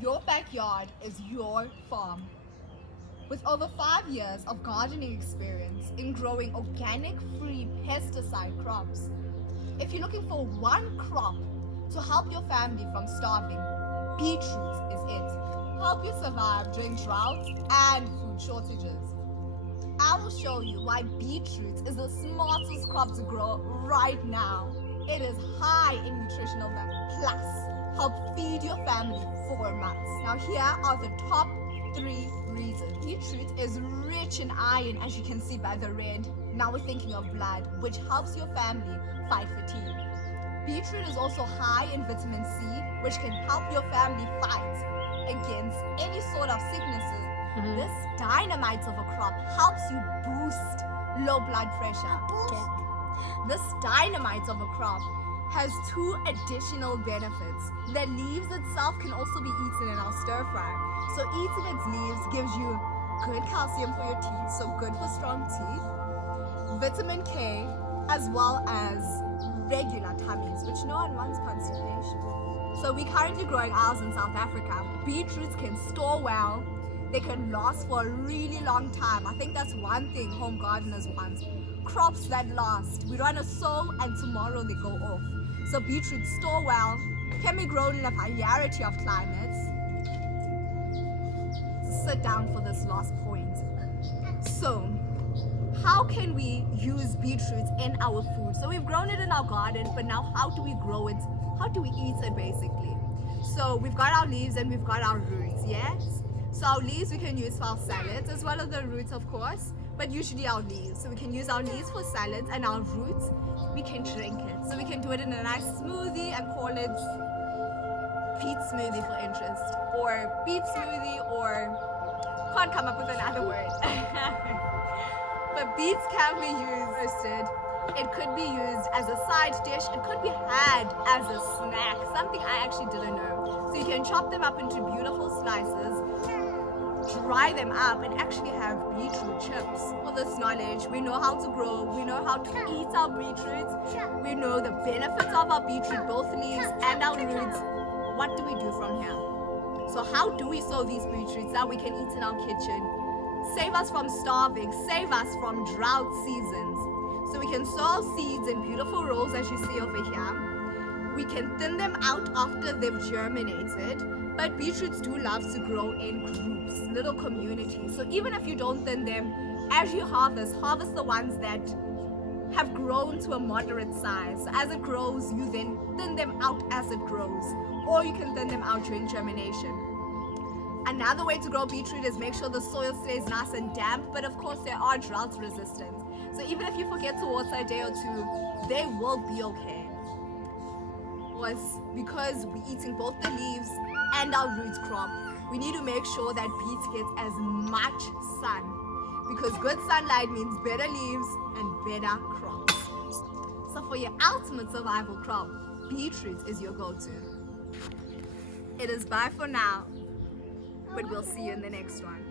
Your backyard is your farm. With over 5 years of gardening experience in growing organic-free pesticide crops, if you're looking for one crop to help your family from starving, beetroots is it. Help you survive during droughts and food shortages. I will show you why beetroots is the smartest crop to grow right now. It is high in nutritional value, plus help feed your family for months. Now here are the top 3 reasons. Beetroot is rich in iron, as you can see by the red. Now we're thinking of blood, which helps your family fight fatigue. Beetroot is also high in vitamin C, which can help your family fight against any sort of sicknesses. This dynamite of a crop helps you boost low blood pressure. This dynamite of a crop has 2 additional benefits. The leaves itself can also be eaten in our stir fry. So eating its leaves gives you good calcium for your teeth, so good for strong teeth, vitamin K, as well as regular tummies, which no one wants constipation. So we're currently growing ours in South Africa. Beetroots can store well. They can last for a really long time. I think that's one thing home gardeners want. Crops that last. We don't want to sow and tomorrow they go off. So beetroots store well, can be grown in a variety of climates. Sit down for this last point. So, how can we use beetroots in our food? So we've grown it in our garden, but now how do we grow it? How do we eat it basically? So we've got our leaves and we've got our roots, yes? So our leaves we can use for our salads as well as the roots, of course, but usually our leaves. So we can use our leaves for salads, and our roots, we can drink it. So we can do it in a nice smoothie and call it beet smoothie for interest, or beet smoothie, or can't come up with another word. But beets can be used roasted. It could be used as a side dish. It could be had as a snack, something I actually didn't know. So you can chop them up into beautiful slices, dry them up, and actually have beetroot chips. With this knowledge, we know how to grow, we know how to eat our beetroots, we know the benefits of our beetroot, both leaves and our roots. What do we do from here? So how do we sow these beetroots that we can eat in our kitchen? Save us from starving, save us from drought seasons. So we can sow our seeds in beautiful rows, as you see over here. We can thin them out after they've germinated, but beetroots do love to grow in groups, little communities. So even if you don't thin them, as you harvest the ones that have grown to a moderate size. So as it grows, you then thin them out as it grows, or you can thin them out during germination. Another way to grow beetroot is make sure the soil stays nice and damp, but of course there are drought resistant. So even if you forget to water a day or 2, they will be okay. Because we're eating both the leaves and our root crop, we need to make sure that beets get as much sun, because good sunlight means better leaves and better crops. So for your ultimate survival crop, beetroot is your go-to. It is bye for now, but we'll see you in the next one.